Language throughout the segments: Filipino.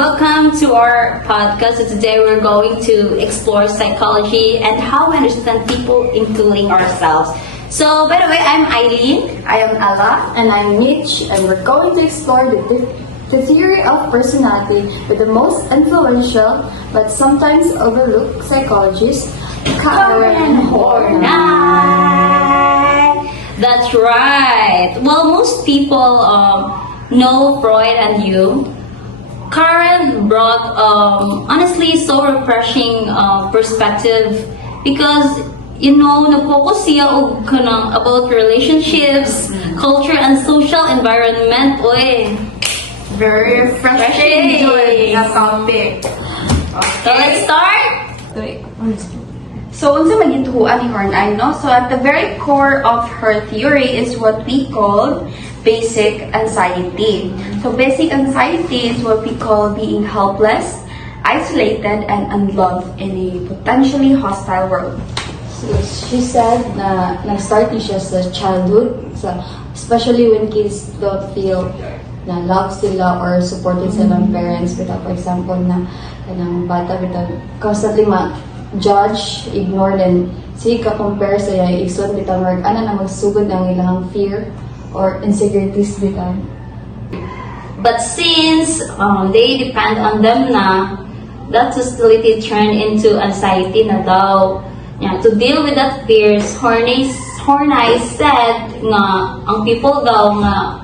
Welcome to our podcast. So today we're going to explore psychology and how we understand people, including ourselves. So, by the way, I'm Eileen. I am Ella. And I'm Mitch, and we're going to explore the theory of personality with the most influential but sometimes overlooked psychologist, Karen Horney. That's right. Well, most people know Freud and Jung. Karen brought honestly so refreshing perspective because na-focus siya og kanang about relationships, culture and social environment. Oy, Very refreshing na topic. so let's start. So, unsa man gituhuan ni Horney, no? So, at the very core of her theory is what we call basic anxiety. So, basic anxiety is what we call being helpless, isolated, and unloved in a potentially hostile world. So, she said na nag-start siya sa childhood, especially when kids don't feel na love sila or supported sila ng parents. Without, for example, na kanang bata without constantly judge, ignore, then sige ka compare sa iya, igsoon bitaw work, ana na magsugod ng ilang fear or insecurities bitaw. But since they depend on them na, that hostility turned into anxiety na daw. Yeah, to deal with that fears, Horney said nga ang people daw nga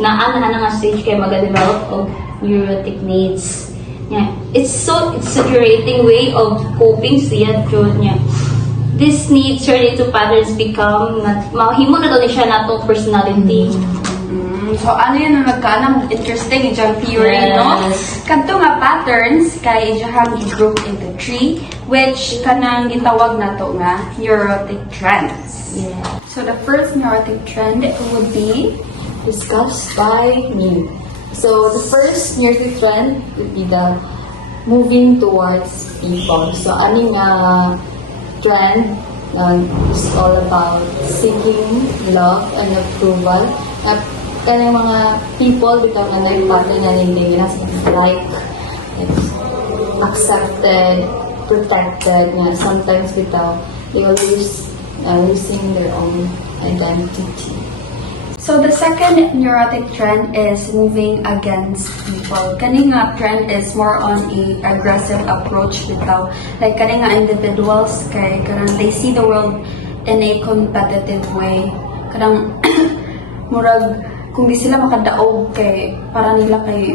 ana nga stage kay mag-develop of neurotic needs. Yeah, it's so exaggerating way of coping siya jud niya. This needs turn into patterns become mahimo na daw ni siya natong personality. So, ano yun ang nagkaanang interesting yung theory, no? Kanto nga patterns, kay iyahang i-group into three, which kanang gitawag na to nga neurotic trends. Yeah. So, the first neurotic trend would be Discussed by me. So, the first neurotic trend would be the moving towards people. So, ani nga trend is all about seeking love and approval. Kanang mga people bitaw nga nag-pattern na hindi like accepted, protected, nga sometimes bitaw they always losing their own identity. So, the second neurotic trend is moving against people. Kani nga trend is more on a aggressive approach bitaw. Like, kani nga individuals, kay kanang they see the world in a competitive way. Kanang, murag, kung di sila makadaog kay, para nila kay,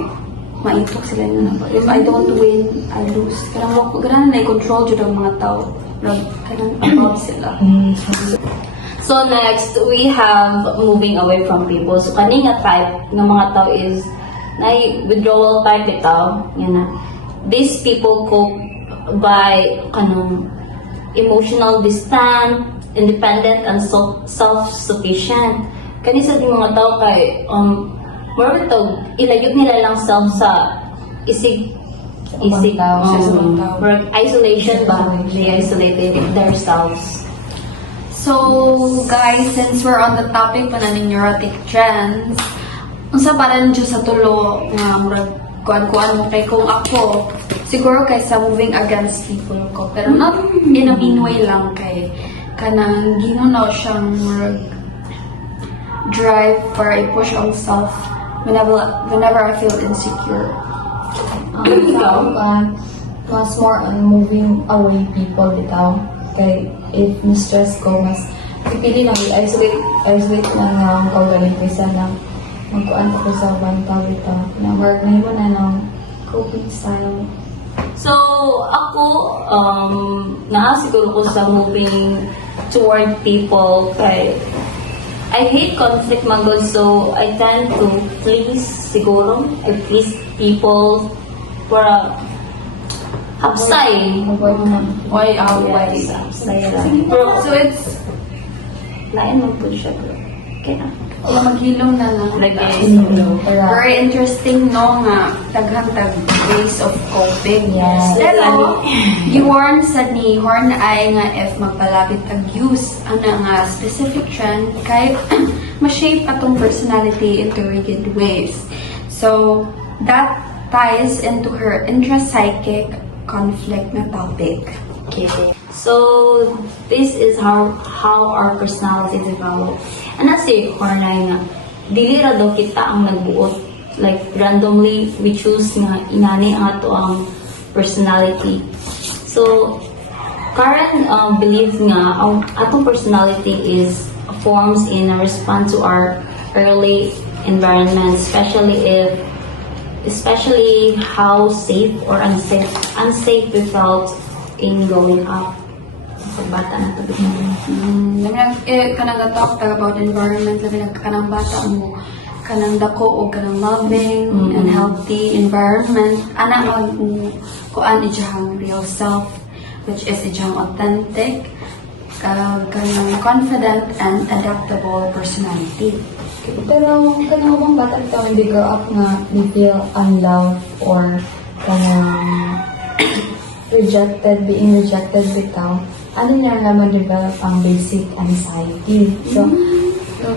maitok sila yun. If I don't win, I lose. Kanang na i-control dyan ang mga tao. Murag, kanang above sila. So next, we have moving away from people. So kani nga type ng mga tao is withdrawal type itaw. Yan na. These people cope by kanang emotional distant, independent, and self-sufficient. Kani sa mga tao kay more ito, ilayog nila lang self sa isig isolation ba? They isolated themselves. So, guys, since we're on the topic pa na ng neurotic trends, unsa pa rin dyan sa tulo nga murag kuan-kuan mo kay kung ako, siguro kay sa moving against people ko. Pero not in a mean way lang kay kanang ginunaw siyang murag drive for I push on self whenever I feel insecure. Mas more on moving away people bitaw. Kay if mistress ko, mas pipili lang i-isolate lang ang kaugaling kaysa lang magkuan ko sa banta bitaw. Number na mo na ng coping style. So, ako, siguro ko sa moving toward people kay I hate conflict magod, so I tend to please siguro. I please people para hapsay. Why away? Hapsay lang. So it's Lain mo po siya. Okay na. maghilom na lang. Very interesting, no, nga taghantag ways of coping. Yes. Pero, giwarn sa ni Horney nga if magpalapit ang use ana nga specific trend kay ma-shape atong personality into rigid ways. So, that ties into her intrapsychic conflict na topic. Okay. So, this is how our personality develop. And kasi, Cornay nga, dili ra daw kita ang nagbuot. Like, randomly, we choose nga inani ang ato ang personality. So, Karen believes nga ang atong personality is forms in a response to our early environment, especially how safe or unsafe we felt in growing up. Bata na to Kanang talk about environment, labi na kanang bata mo, kanang dako o kanang loving and healthy environment. Ana mag kuan ijahang real self, which is ijahang authentic, kanang confident and adaptable personality. Pero kanang mga bata bitaw hindi grow up nga they feel unloved or kanang being rejected bitaw. Ano niya nga ma-develop ang basic anxiety. So,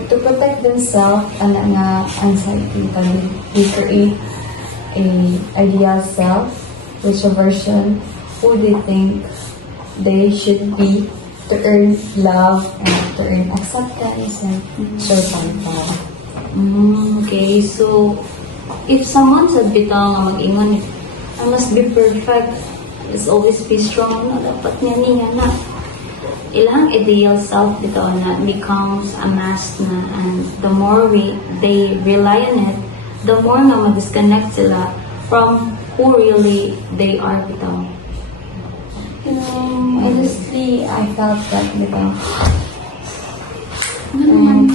to protect themselves, nga anxiety, they create a ideal self, which a version who they think they should be to earn love and to earn acceptance and survival. Okay, so if someone said bitaw nga mag-ingon, I must be perfect, is always be strong, no, dapat nga na. Ilang ideal self bitaw na becomes a mask na, and the more they rely on it, the more nga ma-disconnect sila from who really they are bitaw. Honestly, I felt that bitaw. And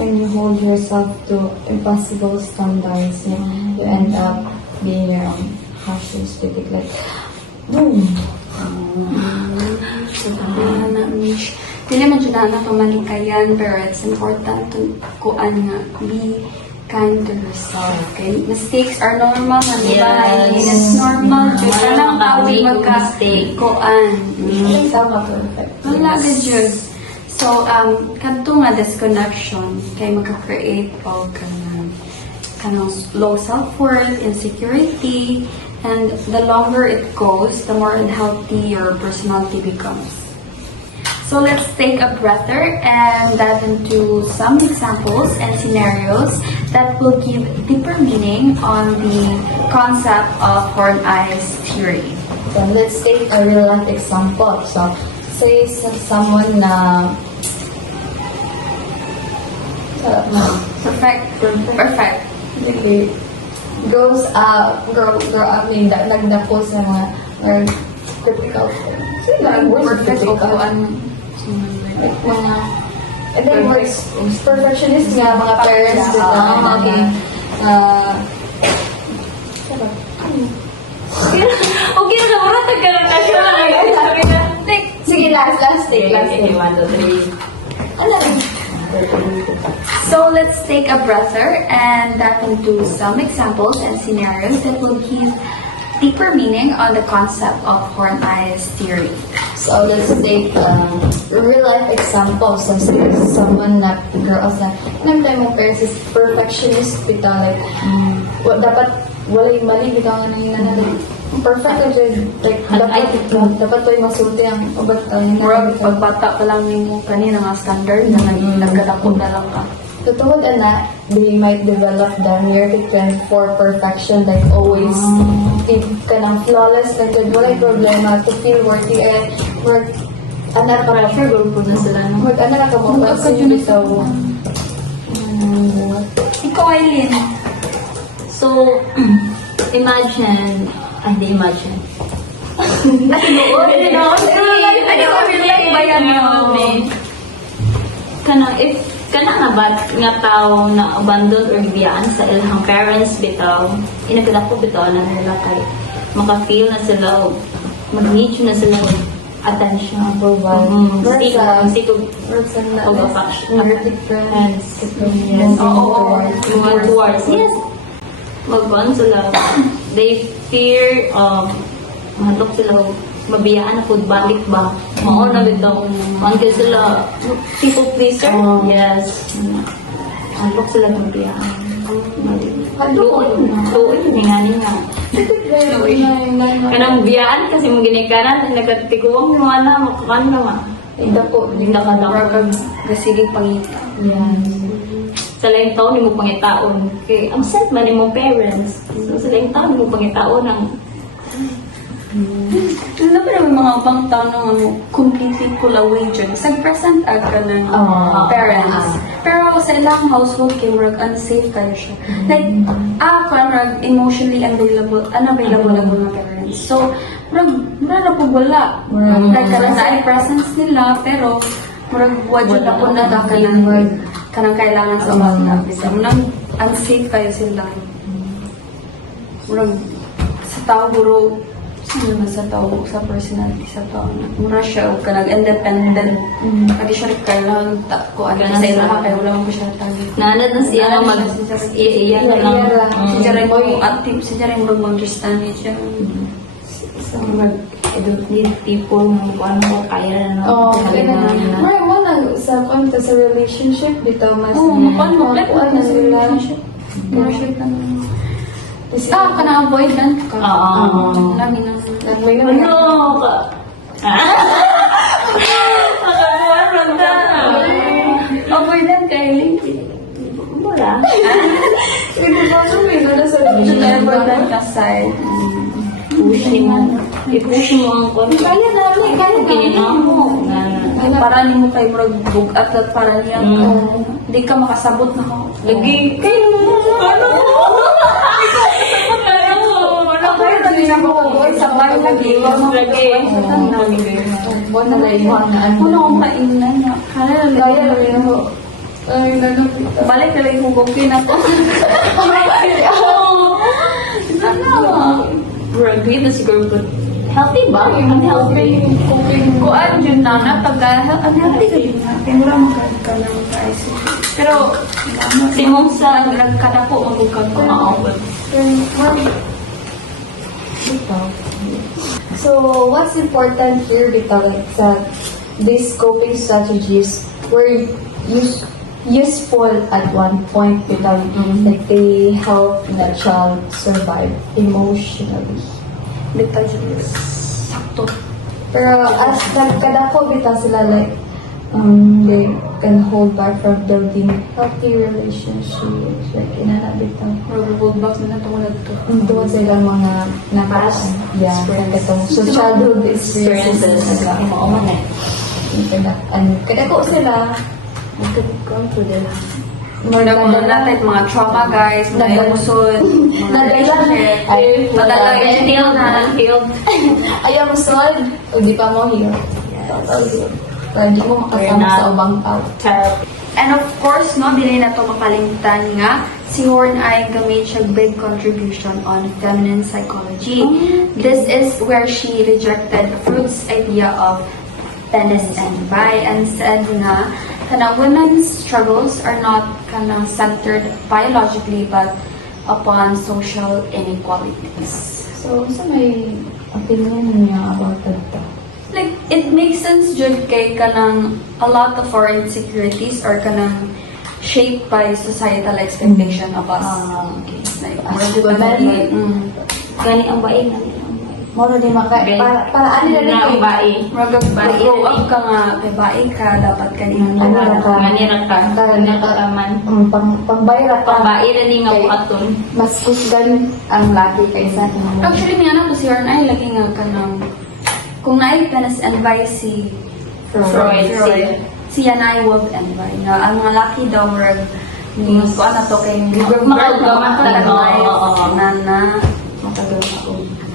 when you hold yourself to impossible standards, you end up being your own harshest critic. Like, boom. Dili man jud na pamalikayan, pero it's important to kuan nga be kind to yourself. Okay? Mistakes are normal man, diba? Yes. It's normal jud. Kanang tawi Mistake. kuan. Sama perfect. Wala na jud. So, kanto nga disconnection kay magka-create og kanang low self-worth, insecurity, and the longer it goes, the more unhealthy your personality becomes. So let's take a breather and dive into some examples and scenarios that will give deeper meaning on the concept of horn eyes theory. So let's take a real life example. So, say someone na Perfect. like, grow up nagdako sa mga or critical. Perfect o kuan. Like, mga and then works perfectionist nga mga parents dito Okay. Okay na mura tagalan na siya. Sige, last take. Okay, 1, 2, 3. Ano? So let's take a breather and dive into some examples and scenarios that will give deeper meaning on the concept of horn eyes theory. So let's take real life examples of someone na girls na time mo parents is perfectionist bitaw like dapat wala yung mali bitaw nga nang nanalo perfect na dyan like dapat to yung masulti ang ubat Murag pagbata pa lang nimo kanina nga standard na nagkadako na lang ka. Totoo na they might develop the miracle trend for perfection like always think ka ng flawless like wala yung problema to feel worthy and work anak pa Pressure group na sila. No? mag anak ka mo Huwag ka kasi dyan bitaw Ikaw, Aileen. So, imagine. Kana nga ba nga tao na abandon or biyaan sa ilang parents bitaw, inagdako bitaw na nila kay maka-feel na sila, mag-need na sila ng attention. Yes. Magban sila. They fear mahantok sila mabiyaan na food balik ba? Mao na bitaw. Mangkil sila people pleaser. Yes. Mahantok sila mabiyaan. Luoy nga niya. Kanang biyaan kasi mo ginikanan, nagkatiguang mo na, makakan nga. Ida po, Linda ka Murag daw. gasigig pangita. yan. Sa laing taon, ni mo pangitaon. Kay, ang sad man ni mo parents. So, sa laing taon, ni mo pangitaon ang Ano ba naman mga ubang tao na ano, completely pull away dyan. Nag-present aga ng parents. Pero sa ilang household, kay murag unsafe kayo siya. Like, murag emotionally unavailable ang mga parents. So, murag na po wala. Like, kanang na presence nila, pero murag wadyo na po na kanang kailangan sa mga kapisa. Murag unsafe kayo sila. Murag sa tao, guro, sino naman sa tao, sa personality, sa tao na. Mura siya, o ka nag-independent. Kagi siya rin kailangan ko, ano sa ila kaya wala mo siya tagi. nanad na siya na mag... Iya na lang. Si Jaray mo yung active, si Jaray mo mag-understand siya. So, mag-educate people ng kung ano ko kaya na. Oh, Mara mo na sa kwento sa relationship dito mas Oo, makuan na na sa relationship. Mura siya ka na. Kana-avoid lang ka. Oo. Lagi na. Ano ka? Nakabuhan ka. Avoid lang kayo. Mura. Avoid lang ka side. I-push mo ang konti. Kaya namin, kaya Kininaw mo. Para ni mo kay murag bugat at para niya di ka makasabot na ako. Lagi kayo. Ano? Sa bahay lagi. Buwan na lang yung na ano. Puno akong kainan niya. Kaya Kaya lang yun ho. Ay, nalapit. balik na lang yung hugokin ako. Rugby na siguro but healthy ba? Unhealthy. Kuan yun na pagka unhealthy ka din na. Kaya wala magkakaroon ka ng ICT. Pero, Si mong sa... nagkada po magkakaroon ko. So, what's important here because these coping strategies were useful at one point because like they help the child survive emotionally. Sakto. Pero as nagkadako bitaw sila like they can hold back from building healthy relationships like inana bitaw. Roll back na natungod to. Doon sa ilang mga Past katong so childhood experiences nila. Mauman eh. Kadako sila Confident. Mga natin, mga trauma guys, mga emotion, mga relationship, Unhealed. ayaw mo solve o di pa mo heal. Total heal. Pero di mo makasama sa ubang tao. Therapy. And of course, no, dili na to makalimtan nga, si Horn ay gamit siya big contribution on feminine psychology. This is where she rejected Freud's idea of penis and bi and said nga, kana women's struggles are not kana centered biologically but upon social inequalities. So, sa may opinion niya about that? Like, it makes sense jud kay kanang a lot of our insecurities are kanang shaped by societal expectation of us. Okay. Like, As we're women, Gani ang bae nga. Moro di para ano na rin ang kayo. bae. Grow up ka nga, kay bae ka, dapat kanina Ano ka? Manira ka. Manira ka man. Pangbayra ka. Pambae na din nga Okay. buhaton. Mas kusgan ang laki kaysa ng Actually, nga na po si Horn ay lagi nga kanang kung naay penis and bi si Freud. siya na ay wolf and bi. Nga, ang mga laki daw, murag, kung ano to kay Makagamatag. na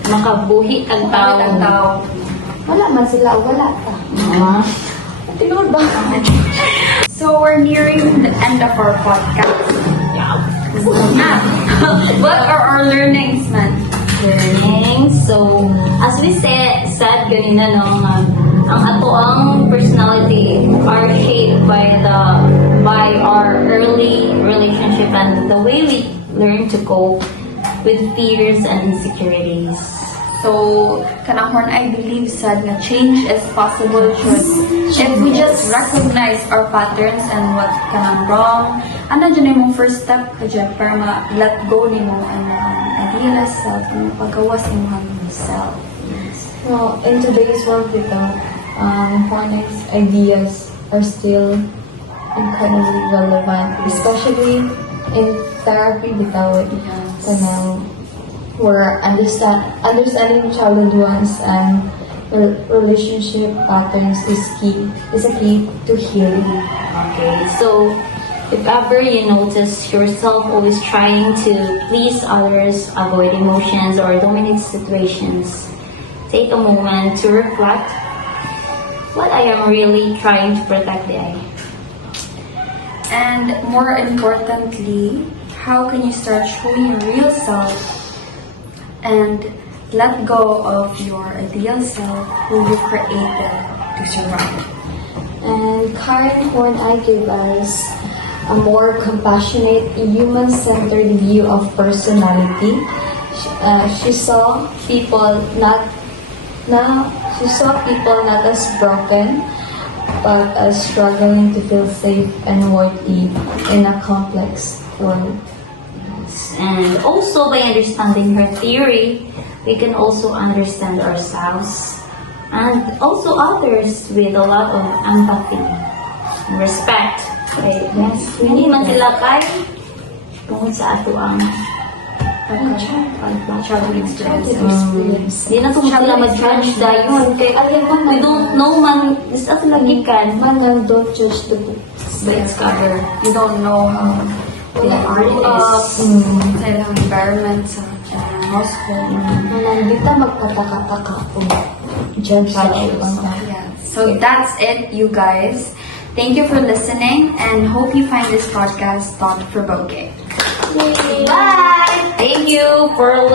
Makabuhi ang tao. ang tao. Wala man sila, wala ka. Tinod ba? So, we're nearing the end of our podcast. What are our learnings, man? Learning. So, as we said ganina no, ang ato ang personality are shaped by our early relationship and the way we learn to cope with fears and insecurities. So, kanang horn, I believe sad na change is possible if we just recognize our patterns and what kanang wrong. Ano dyan yung first step ka dyan para ma-let go ni mo ang ideal self, ang paggawas ni mo ang self. Well, in today's world, Hornet's ideas are still incredibly relevant, especially in therapy bitaw where understanding childhood ones and relationship patterns is a key to healing. Okay, so if ever you notice yourself always trying to please others, avoid emotions, or dominate situations, take a moment to reflect what I am really trying to protect the I. And more importantly, how can you start showing your real self and let go of your ideal self who you created to survive? And Karen Horney gave us a more compassionate, human-centered view of personality. She saw people not as broken, but as struggling to feel safe and worthy in a complex world. And also by understanding her theory, we can also understand ourselves and also others with a lot of empathy and respect. Okay? Yes, hindi man sila kay tungkol sa ato ang Childhood Experience. Hindi na tungkol sila mag-judge dayon. Kay we don't know man, isa sila gikan. Man, don't judge the book. But it's cover. You don't know how they grew up, sa ilang environment, sa household. Nandito magpataka-taka o judge sa ibang tao. Yeah. So that's it, you guys. Thank you for listening and hope you find this podcast thought-provoking. Bye! Thank you for listening.